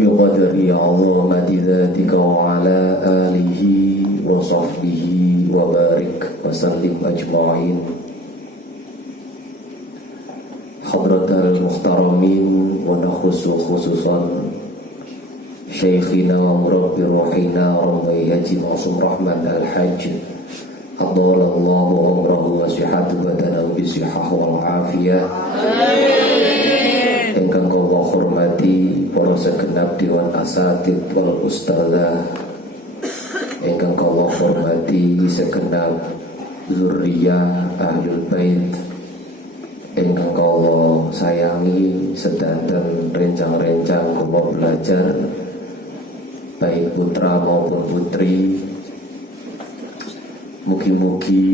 بقدر عظمة ذاتك وعلى آله وصحبه وبارك وسلم أجمعين. حضرة المحترمين ونخص خصوصا شيخنا ومربي روحنا رمي هجي معصوم رحمن الحج أطال الله عمره وصحة بدنه بالصحة والعافية. Ingkang kula hormati para segenap dewan asatid wal ustadzah, ingkang kula hormati segenap zurriyah ahlul bait, ingkang kula sayangi sedanten rencang-rencang kula belajar baik putra maupun putri. Mugi-mugi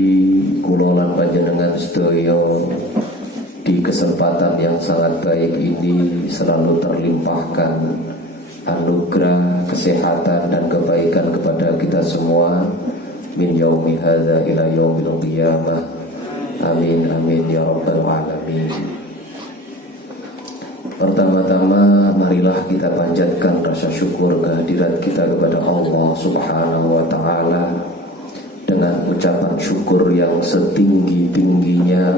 kula lan panjenengan sedaya di kesempatan yang sangat baik ini selalu terlimpahkan anugerah, kesehatan dan kebaikan kepada kita semua min yaumi hadza ila yaumil qiyamah. Amin amin ya rabbal alamin. Pertama-tama marilah kita panjatkan rasa syukur kehadiran kita kepada Allah Subhanahu wa taala dengan ucapan syukur yang setinggi-tingginya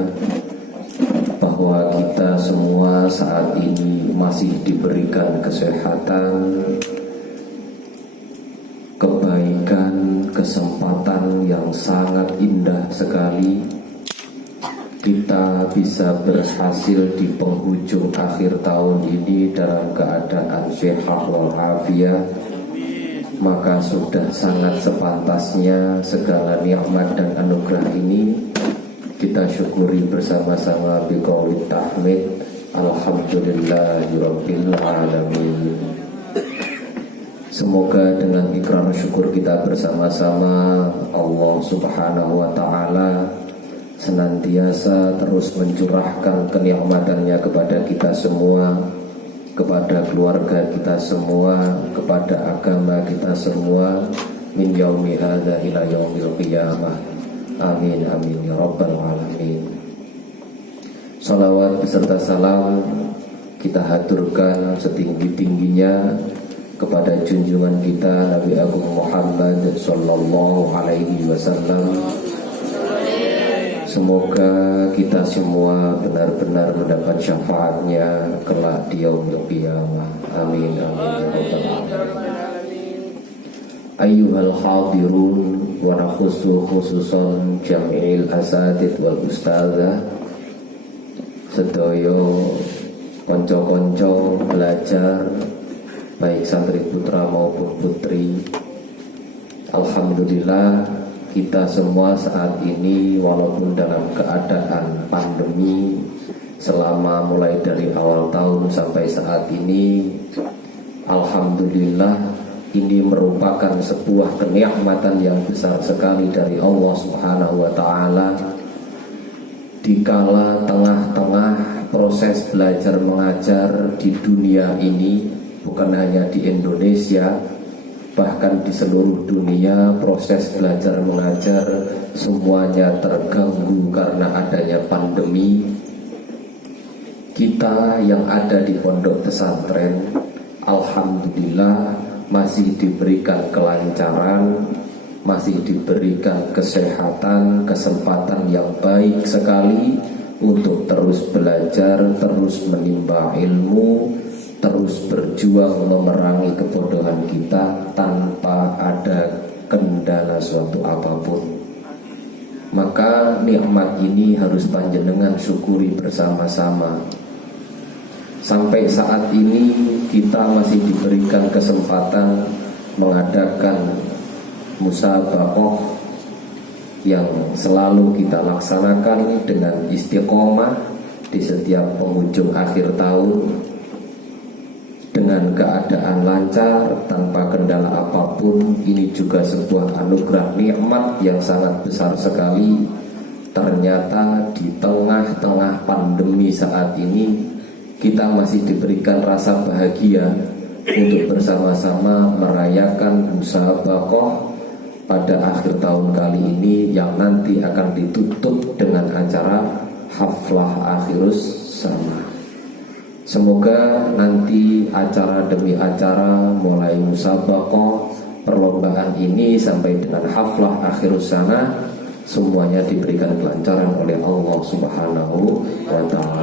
bahwa kita semua saat ini masih diberikan kesehatan, kebaikan, kesempatan yang sangat indah sekali. Kita bisa berhasil di penghujung akhir tahun ini dalam keadaan sehat walafiat. Maka sudah sangat sepantasnya segala nikmat dan anugerah ini kita syukuri bersama-sama biqaulit tahmid alhamdulillahirabbil alamin. Semoga dengan ikrar syukur kita bersama-sama Allah Subhanahu wa taala senantiasa terus mencurahkan kenikmatannya kepada kita semua, kepada keluarga kita semua, kepada agama kita semua min yaumi hadza ila yaumil qiyamah. Amin amin ya rabbal alamin. Salawat beserta salam kita haturkan setinggi-tingginya kepada junjungan kita Nabi Agung Muhammad sallallahu alaihi wasallam. Semoga kita semua benar-benar mendapat syafaatnya kelak di yaumil qiyamah. Amin amin ya rabbal alamin. Ayyuhal hadirun wa nakhusu khususan jami'il asatid wal ustadzah, sedoyo konco-konco belajar baik santri putra maupun putri. Alhamdulillah kita semua saat ini walaupun dalam keadaan pandemi selama mulai dari awal tahun sampai saat ini, alhamdulillah ini merupakan sebuah kenikmatan yang besar sekali dari Allah Subhanahu wa taala. Dikala tengah-tengah proses belajar mengajar di dunia ini, bukan hanya di Indonesia, bahkan di seluruh dunia proses belajar mengajar semuanya terganggu karena adanya pandemi. Kita yang ada di pondok pesantren alhamdulillah masih diberikan kelancaran, masih diberikan kesehatan, kesempatan yang baik sekali untuk terus belajar, terus menimba ilmu, terus berjuang memerangi kebodohan kita tanpa ada kendala suatu apapun. Maka nikmat ini harus panjenengan syukuri bersama-sama. Sampai saat ini kita masih diberikan kesempatan mengadakan musabaqah yang selalu kita laksanakan dengan istiqomah di setiap penghujung akhir tahun dengan keadaan lancar tanpa kendala apapun. Ini juga sebuah anugerah nikmat yang sangat besar sekali. Ternyata di tengah-tengah pandemi saat ini kita masih diberikan rasa bahagia untuk bersama-sama merayakan musabaqah pada akhir tahun kali ini yang nanti akan ditutup dengan acara haflah akhirus sama. Semoga nanti acara demi acara, mulai musabaqah, perlombaan ini sampai dengan haflah akhir sana, semuanya diberikan kelancaran oleh Allah Subhanahu wa ta'ala.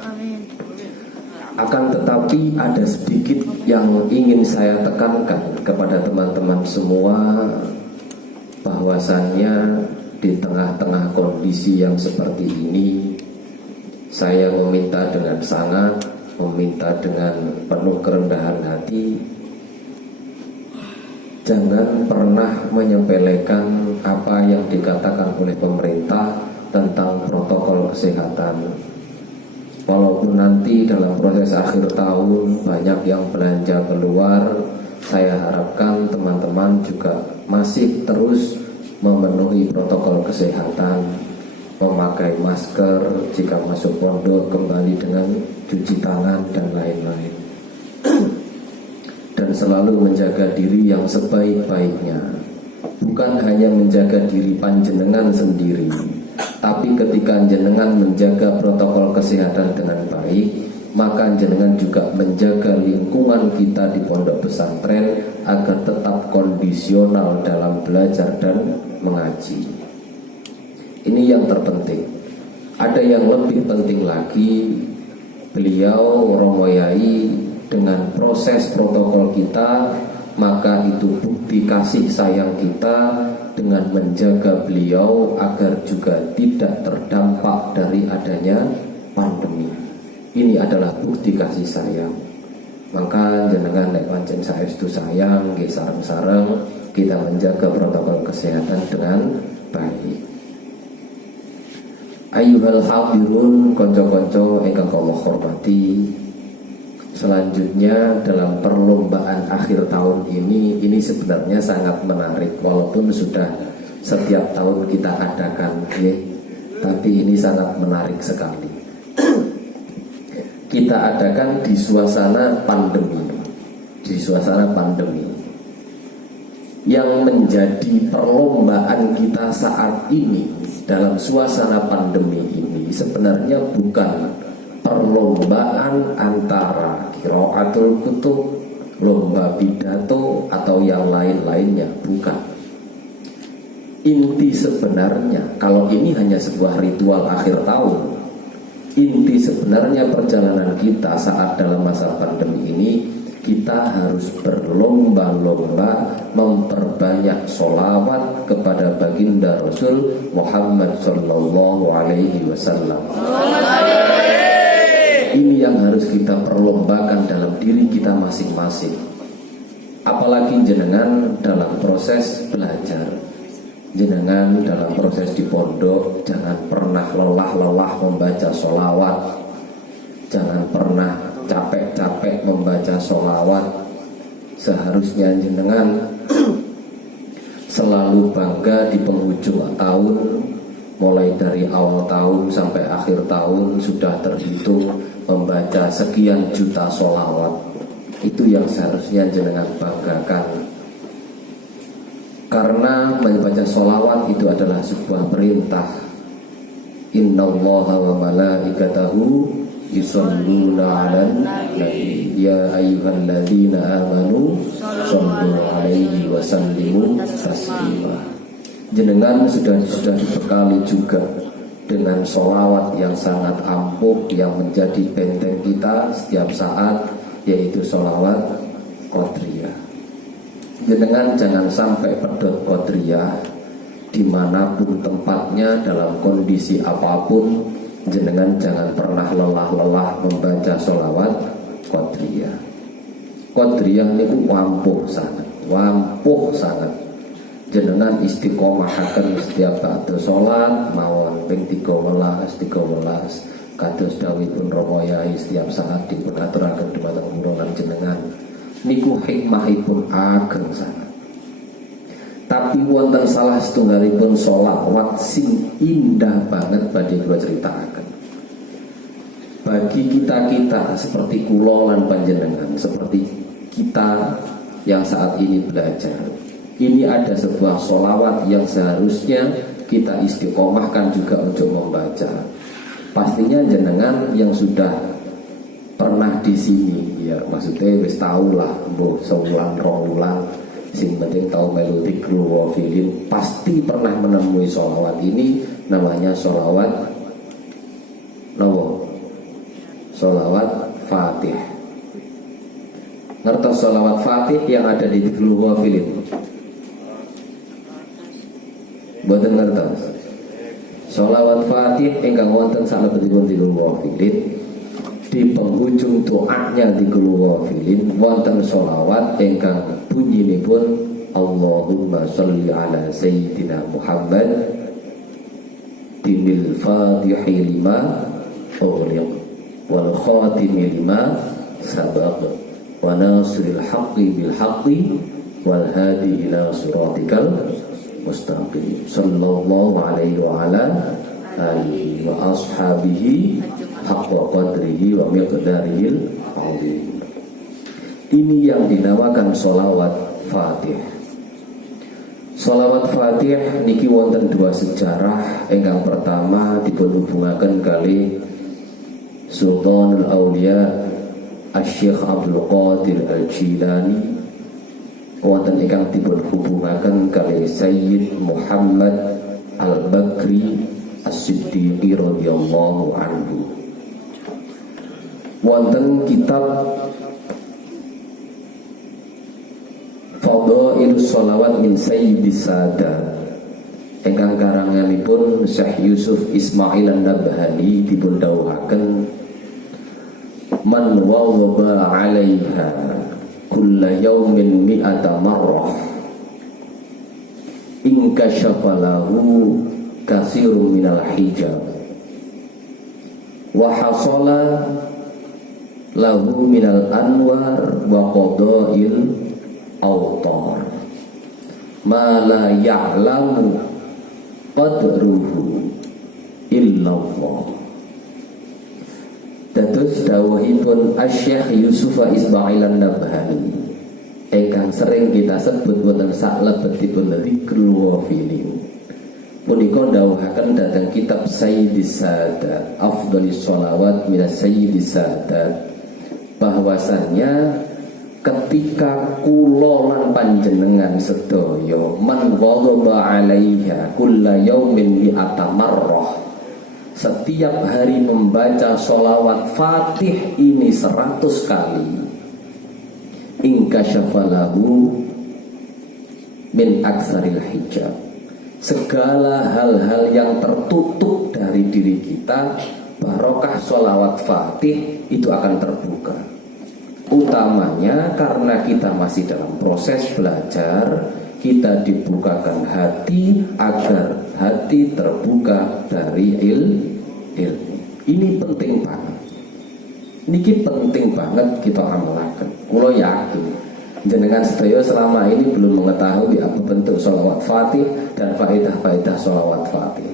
Amin. Akan tetapi ada sedikit yang ingin saya tekankan kepada teman-teman semua, bahwasannya di tengah-tengah kondisi yang seperti ini, saya meminta dengan sangat, meminta dengan penuh kerendahan hati, jangan pernah menyepelekan apa yang dikatakan oleh pemerintah tentang protokol kesehatan. Walaupun nanti dalam proses akhir tahun banyak yang belanja keluar, saya harapkan teman-teman juga masih terus memenuhi protokol kesehatan, memakai masker jika masuk pondok, kembali dengan cuci tangan dan lain-lain, dan selalu menjaga diri yang sebaik-baiknya. Bukan hanya menjaga diri panjenengan sendiri, tapi ketika jenengan menjaga protokol kesehatan dengan baik, maka jenengan juga menjaga lingkungan kita di pondok pesantren agar tetap kondisional dalam belajar dan mengaji. Ini yang terpenting. Ada yang lebih penting lagi, beliau Romo Yai dengan proses protokol kita, maka itu bukti kasih sayang kita dengan menjaga beliau agar juga tidak terdampak dari adanya pandemi. Ini adalah bukti kasih sayang. Maka jenengan nek pancen saestu sayang, nggih sareng-sareng kita menjaga protokol kesehatan dengan baik. Ayyuhal hadirun, konco-konco ingkang kula hormati. Selanjutnya dalam perlombaan akhir tahun ini sebenarnya sangat menarik, walaupun sudah setiap tahun kita adakan, ya, tapi ini sangat menarik sekali. Kita adakan di suasana pandemi, Yang menjadi perlombaan kita saat ini dalam suasana pandemi ini sebenarnya bukan perlombaan antara qiraatul kutub, lomba pidato atau yang lain-lainnya, bukan. Inti sebenarnya, kalau ini hanya sebuah ritual akhir tahun, inti sebenarnya perjalanan kita saat dalam masa pandemi ini, kita harus berlomba-lomba memperbanyak sholawat kepada baginda Rasul Muhammad Sallallahu Alaihi Wasallam. Ini yang harus kita perlombakan dalam diri kita masing-masing. Apalagi jenengan dalam proses belajar, jenengan dalam proses di pondok, jangan pernah lelah-lelah membaca sholawat, jangan pernah capek-capek membaca sholawat. Seharusnya jenengan selalu bangga di penghujung tahun, mulai dari awal tahun sampai akhir tahun sudah terhitung membaca sekian juta sholawat. Itu yang seharusnya jenengan banggakan, karena membaca sholawat itu adalah sebuah perintah. Innallaha wa malaikatahu yusholluna 'alan nabi ya ayyuhalladzina amanu shollu 'alaihi wa sallimu taslima. Jenengan sudah dibekali juga dengan sholawat yang sangat ampuh yang menjadi benteng kita setiap saat, yaitu sholawat Qadriyah. Jenengan jangan sampai pedot Qadriyah dimanapun tempatnya, dalam kondisi apapun, jenengan jangan pernah lelah-lelah membaca sholawat Qadriyah. Qadriyah itu wampuh sangat. Jenengan istiqomahaken setiap ba'da sholat mawon ping 13 kados dawuhipun Romo Yai setiap saat dipunaturaken dhumateng rombongan jenengan. Niku hikmahipun ageng sangat. Tapi wonten salah setunggalipun sholawat sing indah banget badhe kula critakaken. Bagi kita seperti kula lan panjenengan, seperti kita yang saat ini belajar, ini ada sebuah sholawat yang seharusnya kita istiqomahkan juga untuk membaca. pastinya jenengan yang sudah pernah di sini, ya maksudnya wis tahu lah, mbok seulang rong sing penting tahu melodi filin, pasti pernah menemui sholawat ini, namanya sholawat nopo, sholawat Fatih. Ngertos sholawat Fatih yang ada di filin? Boten ngertos. Sholawat Fatih ingkang wonten salebetipun filin, di penghujung doanya di filin wonten sholawat ingkang bunyinipun Allahumma sholli ala sayyidina Muhammad timil fatihi lima ughliq wal khatimi lima sabaq wa nasril haqqi bil haqqi wal hadi ila siratikal mustaqim sallallahu alaihi wa ala alihi wa ashabihi haqqa qadrihi wa miqdarihil azim. Ini yang dinamakan sholawat Fatih. Sholawat Fatih niki wonten dua sejarah. Ingkang pertama dipunhubungaken kali Sultanul Aulia Asy-Syaikh Abdul Qadir Al-Jilani, wonten ingkang dipunhubungaken kali Sayyid Muhammad Al-Bakri As-Siddiqi radhiyallahu anhu. Wonten kitab Fadhailus Sholawat min Sayyidis Sadat ingkang karanganipun Syekh Yusuf Ismail An-Nabhani dipun dawuhaken, man wawaba 'alaiha kulla yaumin mi'ata marrah inkashafalahu katsirun minal hijab wa hasala lahu minal anwar wa qada'il autor ma la ya'lamu qadruhu illallah. Dados dawuhipun Asy-Syaikh Yusuf Ismail An-Nabhani ingkang sering kita sebut wonten salebetipun Dzikrul Wafilin, punika dawuhaken dhateng kitab Sayyidis Sadat Afdhalis Sholawat minas Sayyidis Sadat, bahwasannya ketika kula lan panjenengan sedaya man ghadaba 'alaiha kulla yaumin mi'ata marrah, setiap hari membaca sholawat Fatih ini 100 kali, inkasyafalahu min aktsaril hijab, segala hal-hal yang tertutup dari diri kita barokah sholawat Fatih itu akan terbuka. Utamanya karena kita masih dalam proses belajar, kita dibukakan hati agar hati terbuka dari ilmu. Ini penting banget. Niki penting banget kita amalkan. Kulo yakin jenengan sedaya selama ini belum mengetahui apa bentuk sholawat Fatih dan faedah-faedah sholawat Fatih.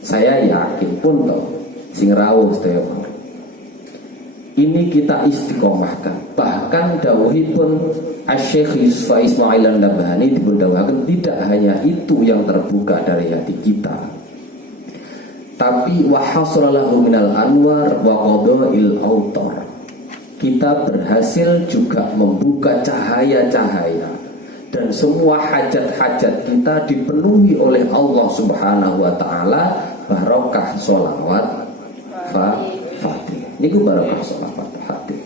Saya yakin pun toh sing rawuh sedaya ini kita istiqomahkan. Bahkan dawuhipun Asy-Syaikh Yusuf Ismail An-Nabhani dipundhawuhaken tidak hanya itu yang terbuka dari hati kita, tapi wa hasralahu minal anwar wa qada'il autor, kita berhasil juga membuka cahaya-cahaya dan semua hajat-hajat kita dipenuhi oleh Allah Subhanahu wa taala barokah sholawat Fatih. Niku barokah sholawat Fatih.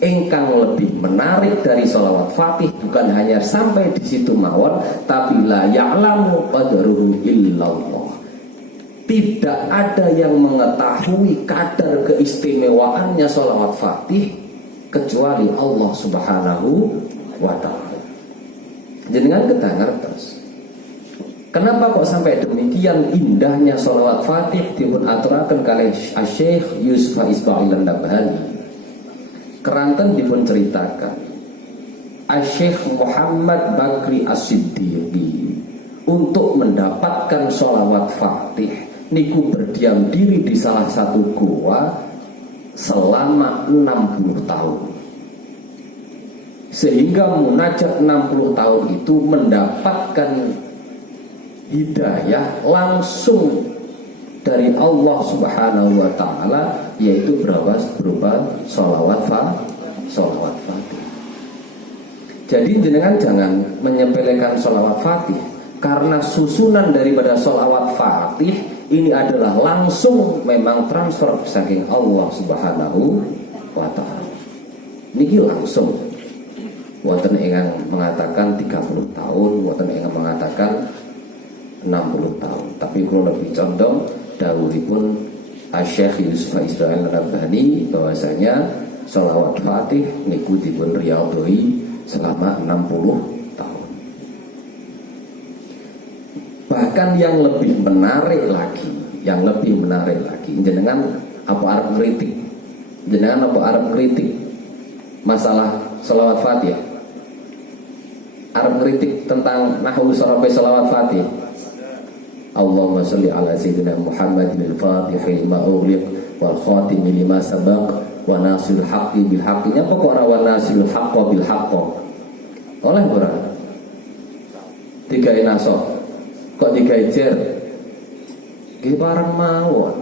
Engkang lebih menarik dari sholawat Fatih bukan hanya sampai di situ mawon, tapi la ya'lamu qadruhu illallah. Tidak ada yang mengetahui kadar keistimewaannya sholawat Fatih kecuali Allah Subhanahu wa ta'ala. Jenengan kita ngertos kenapa kok sampai demikian indahnya sholawat Fatih dipun aturaken kalih Asy-Syaikh Yusuf Ismail An-Nabhani. Keranten dipun ceritakan Asy-Syaikh Muhammad Bakri As-Siddiqi untuk mendapatkan sholawat Fatih niku berdiam diri di salah satu gua selama 60 tahun. Sehingga munajat 60 tahun itu mendapatkan hidayah langsung dari Allah Subhanahu wa taala, yaitu berupa sholawat Fatih. Jadi jenengan jangan menyepelekan sholawat Fatih, karena susunan daripada sholawat Fatih ini adalah langsung memang transfer saking Allah Subhanahu wa taala. Niki langsung. Wonten ingkang mengatakan 30 tahun, wonten ingkang mengatakan 60 tahun. Tapi kalau lebih condong dahulipun Asy-Syaikh Yusuf Ismail Rabbani bahwasanya sholawat Fatih niku dipun riyadhoi selama 60 tahun. Bahkan yang lebih menarik lagi, jenengan apa arep kritik? Jenengan apa arep kritik masalah sholawat Fatih? Arab kritik tentang nahwu sorobe salawat Fatih. Allahumma sholli ala sayyidina Muhammadin al-Fatih lima ughliq wal khatim lima sabaq wa nasil haqqi bil haqqi. Nyapa kok ora wa nasil haqqo bil haqqo? Oleh ora? Tiga inaso. Kok tiga jer? Ki bareng mawon.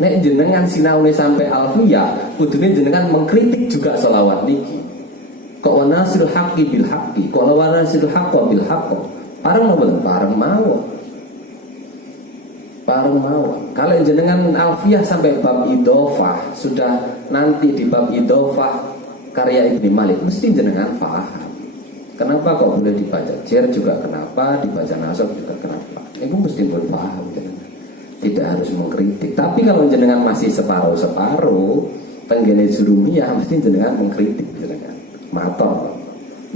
Nek jenengan sinaune sampai alfiyah, kudune jenengan mengkritik juga selawat niki. Kok wanasil haqqi bil haqqi, kok wanasil haqqo bil haqqo. Pareng mawon. Kalau jenengan alfiyah sampai bab idhofah, sudah nanti di bab idhofah karya Ibnu Malik mesti jenengan paham. Kenapa kok boleh dibaca jer juga kenapa, dibaca nasab juga kenapa. Itu mesti boleh paham jenengan. Tidak harus mengkritik. Tapi kalau jenengan masih separuh, tenggene jurumiyah mesti jenengan mengkritik jenengan. Mator.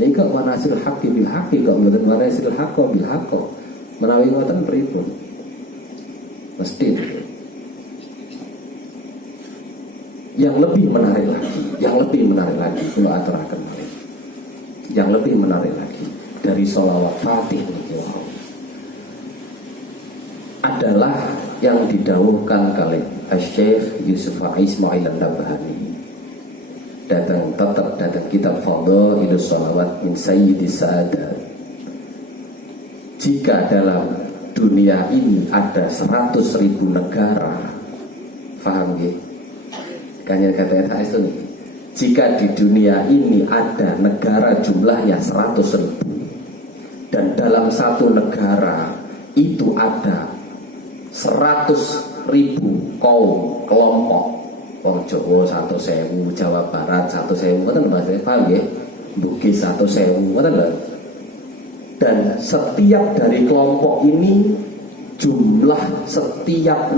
Niki kok wanasil haqqi bil haqqi, kok mboten wanasil haqqo bil haqqo. Menawi ngoten pripun? Mesti. Yang lebih menarik lagi kula aturaken malih. Yang lebih menarik lagi dari sholawat Fatih niki adalah yang didhawuhkan oleh Asy-Syaikh Yusuf Ismail An-Nabhani. Tetap datang kitab Fadhailus Shalawat min Sayyidis Sa'adat. Jika dalam dunia ini ada 100.000 negara, paham nggih? Kanya kata itu nih. Jika di dunia ini ada negara jumlahnya 100.000 dan dalam satu negara itu ada 100.000 kaum kelompok. Wong Jawa 100.000, Jawa Barat 100.000, ngoten Mas, paham nggih? Bugis 100.000, ngoten lho. Dan setiap dari kelompok ini jumlah setiap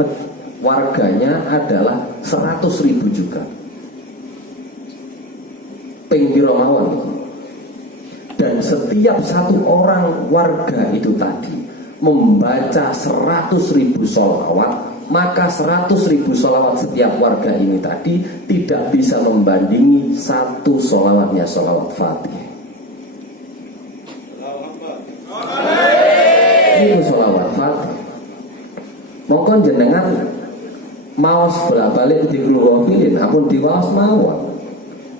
warganya adalah 100.000 juga. Ping pira mawon. Dan setiap satu orang warga itu tadi membaca 100.000 sholawat, maka 100.000 sholawat setiap warga ini tadi tidak bisa membandingi satu sholawatnya sholawat Fatih. Ini sholawat Fatih. Mongkon jenengan maos bolak-balik di Ghafilin, ampun diwaos mawon.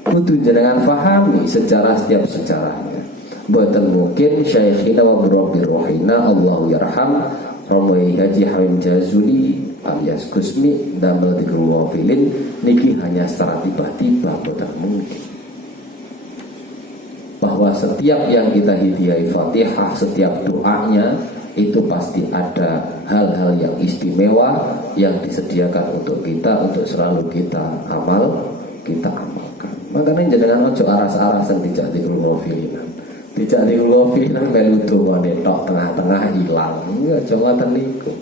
Kudu jenengan fahami sejarah setiap sejarahnya. Mboten mungkin Syekhina wa Rabbi Rohina Allahu yarham Romai Haji Hamim Jazuli alias Gusmi damel Dzikrul Ghafilin niki hanya secara tiba-tiba, boten mungkin. Bahwa setiap yang kita hidayai Fatihah, setiap doanya itu pasti ada hal-hal yang istimewa yang disediakan untuk kita, untuk selalu kita amalkan. Makanya jangan ojo aras-arasan tidak Dzikrul Ghafilin. Tidak Ghafilin melu dongane tok tengah-tengah ilang. Ya aja ngoten niku.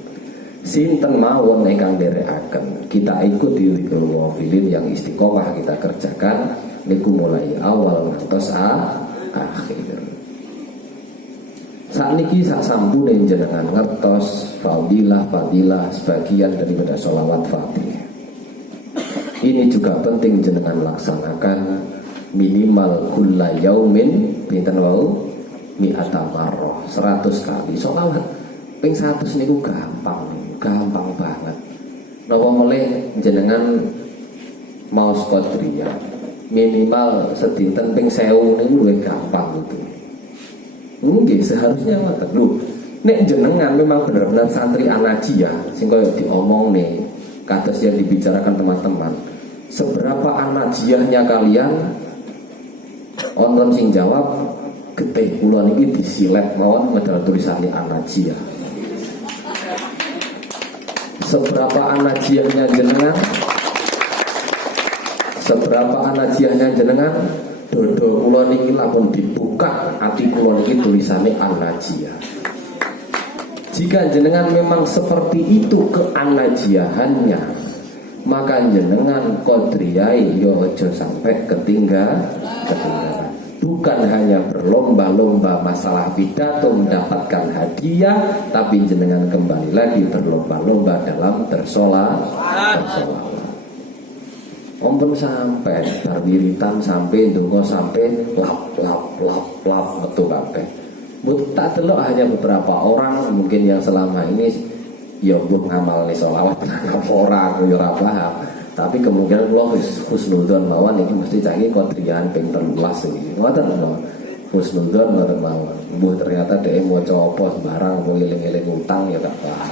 Sinten mawon ingkang nderekaken, kita ikut di Dzikrul Ghafilin yang istiqomah kita kerjakan niku mulai awal ngantos akhir. Sakniki sak sampune jenengan ngertos fadilah sebagian daripada sholawat Fatih. Ini juga penting jenengan laksanakan minimal kulla yaumin pinten wau mi'ata marrah, 100 kali sholawat. Ping 100 niku gampang banget. Napa meleh jenengan maos qadriyah minimal sedinten ping 1000 niku luwih gampang itu. Nggih seharusnya ngoten lho. Nek jenengan memang benar-benar santri anajiyah sing koyo diomong nih, kados yang dibicarakan teman-teman. Seberapa anajiyahnya kalian? Onton sing jawab, getih kula niki disilet mawon medal tulisannya anajiyah. Seberapa anajiyahnya jenengan? Seberapa anajiyahnya jenengan? Dodo kula niki lamun dibuka ati kula niki tulisannya anajiyah. Jika jenengan memang seperti itu keanajiahannya, maka jenengan kodriyai yo ojo sampai ketinggalan. Bukan hanya berlomba-lomba masalah pidato mendapatkan hadiah, tapi jenengan kembali lagi berlomba-lomba dalam bersolat. Ompun sampai barbiritan sampai dungo sampai lap metu kabeh. Tak telok hanya beberapa orang mungkin yang selama ini ya mbok ngamalne sholawat nang ora aku ya ora paham. Tapi kemungkinan kula husnudzon mawon iki mesti canggih kodriyan ping 13 iki. Ngoten lho. Husnudzon ngoten mawon. Mbuh ternyata dhek maca apa sembarang kok eling-eling utang ya gak paham.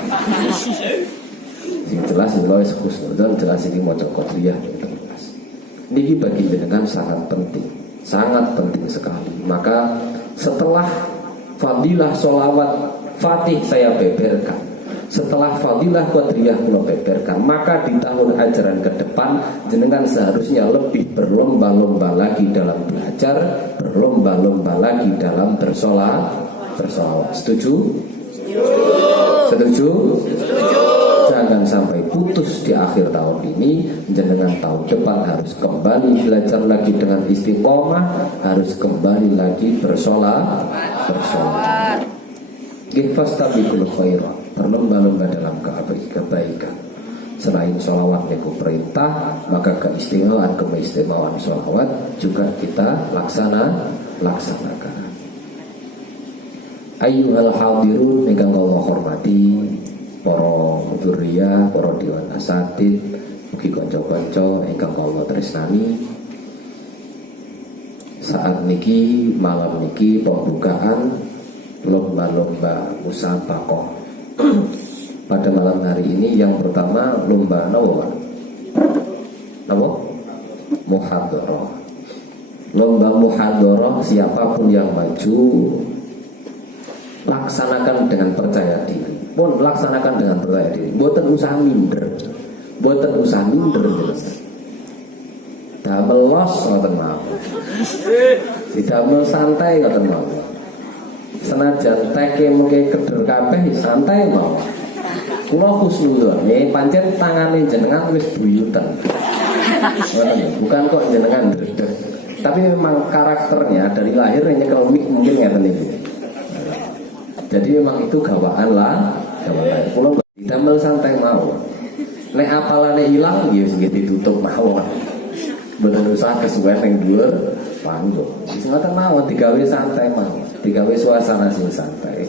Sing jelas kula wis husnudzon jelas iki maca kodriyan ping 13. Niki bagi jenengan sangat penting sekali. Maka setelah fadilah sholawat fatih saya beberkan, setelah fadilah qadriyah kula beberkan, maka di tahun ajaran ke depan jenengan seharusnya lebih berlomba-lomba lagi dalam belajar, berlomba-lomba lagi dalam bersolawat. Setuju? Setuju? Jangan sampai putus di akhir tahun ini. Jenengan tahun depan harus kembali belajar lagi dengan istiqomah, harus kembali lagi bersolat. Fastabiqul khairat, berlomba-lomba dalam kebaikan. Selain sholawat niku perintah, maka keistimewaan sholawat juga kita laksanakan. Ayyuhal hadirun ingkang kula hormati, para dzurriyyah, para dewan asatid, mugi kanca-kanca ingkang kula tresnani. Saat niki malam niki pembukaan lomba-lomba musabaqah. Pada malam hari ini yang pertama lomba muhadharah. Lomba muhadharah, siapapun yang maju laksanakan dengan percaya diri. Pun laksanakan dengan percaya diri. Mboten usah minder. Damel los ngoten mawon. Didamel santai ngoten mawon. Senajan teke mengke keder kabeh santai mawon. Kula husnudzon pancen tangane jenengan wis buyuten. Bukan kok jenengan dredeg. Tapi memang karakternya dari lahir nyekel mik mungkin ngeten iki. Jadi memang itu gawaan lah. Kula damel santai mawon. Nek apalane ilang ya wis ditutup mawon. Mboten usah kesuwen ning dhuwur panggung. Wis ngoten mawon digawe santai mawon. Digawe suasana sing santai.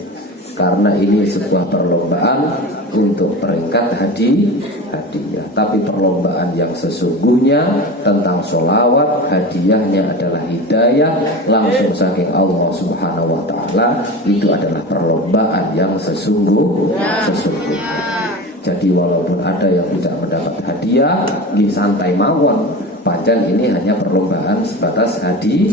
Karena ini sebuah perlombaan untuk peringkat hadiah. Tapi perlombaan yang sesungguhnya tentang sholawat, hadiahnya adalah hidayah langsung saking Allah Subhanahu wa ta'ala. Itu adalah perlombaan yang sesungguhnya. Jadi walaupun ada yang tidak mendapat hadiah, di santai mawon. Pancen ini hanya perlombaan sebatas hadiah.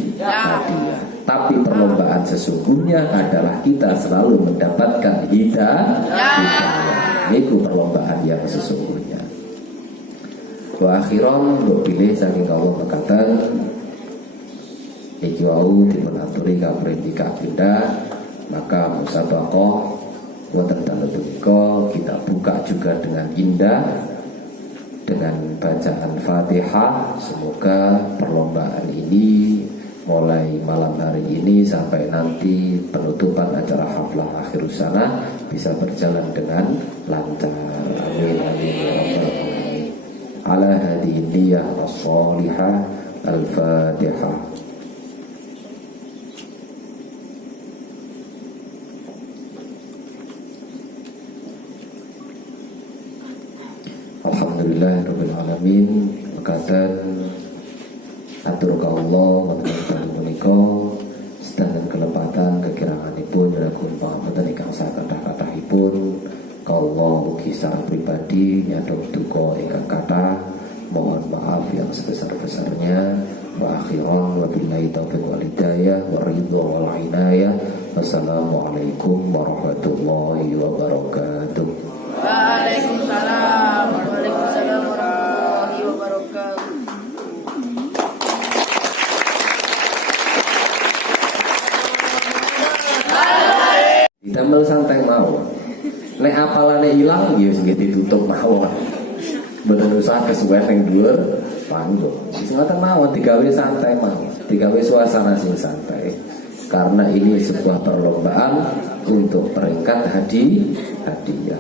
Tapi perlombaan sesungguhnya adalah kita selalu mendapatkan hidayah. Itu perlombaan yang sesungguhnya. Wa akhiran mbok pilih saking Allah mekaten iki wau dipunaturi kamriki kapindah, maka musabaqah wonten dalem punika kita buka juga dengan indah dengan bacaan Fatihah. Semoga perlombaan ini mulai malam hari ini sampai nanti penutupan acara haflah akhir sana bisa berjalan dengan lancar. Amin amin ya rabbal alamin. Ala hadhihi niyyah as-shalihah. Al-Fatihah. Alhamdulillahirabbil alamin. Mekaten atur ka Allah menika sedanten kelepatan kekiranganipun nyuwun pangapunten ingkang sakathah-kathahipun. Kawula ugi secara pribadi nyadong duka ingkang kathah, mohon maaf yang sebesar-besarnya. Wa akhiran wabillahi taufiq wal hidayah wa ridho wal inayah. Wassalamualaikum warahmatullahi wabarakatuh. Waalaikumsalam warahmatullahi wabarakatuh. Ditamel santai mawon. Nek apalane ilang ya sing ditutup mawon. Mboten usah kesuwen ning dhuwur panggung. Sing ngoten mawon digawe santai mawon, digawe suasana sing santai. Karena ini sebuah perlombaan untuk peringkat hadiah.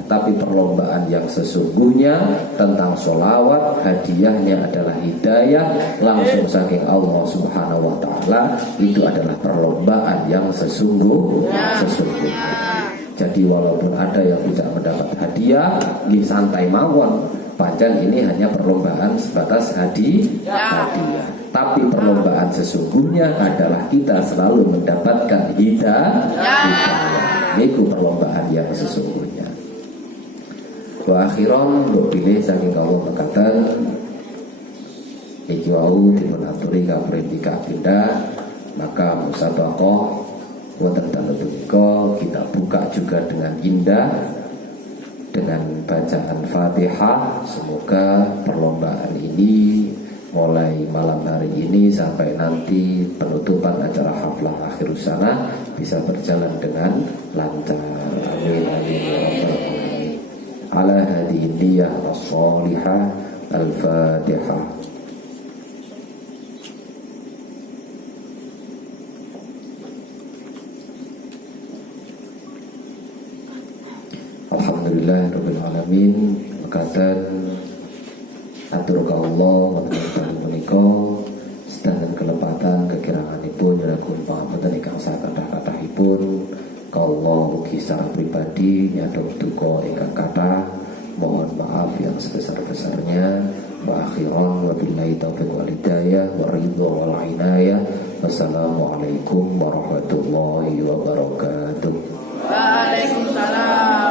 Tapi perlombaan yang sesungguhnya tentang sholawat, hadiahnya adalah hidayah langsung saking Allah Subhanahu wa Ta'ala. Itu adalah perlombaan yang sesungguhnya. Jadi walaupun ada yang tidak mendapat hadiah, di santai mawon. Pancen ini hanya perlombaan sebatas hadiah. Tapi perlombaan sesungguhnya adalah kita selalu mendapatkan hidayah. Itu perlombaan yang sesungguhnya. Wa akhiran mbok pilih saking kawula mekaten iki wau dipun aturi kaprindika pindah, maka musabaqah wonten dalem punika kita buka juga dengan indah dengan bacaan Fatihah. Semoga perlombaan ini mulai malam hari ini sampai nanti penutupan acara haflah akhir sana bisa berjalan dengan lancar. Amin amin ya rabbal alamin. Ala hadhihi niyah as-salihah. Al-Fatihah. Alhamdulillah rabbil alamin. Mekaten atur ka Allah wonten punika sedanten kelepatan kekiranganipun nyuwun pangapunten ingkang sakathah-kathahipun. Kawula ugi secara pribadi nyadong duka ingkang kathah, mohon maaf yang sebesar-besarnya. Wa akhiran wabillahi taufiq wal hidayah wa ridho wal inayah. Wassalamualaikum warahmatullahi wabarakatuh. Waalaikumsalam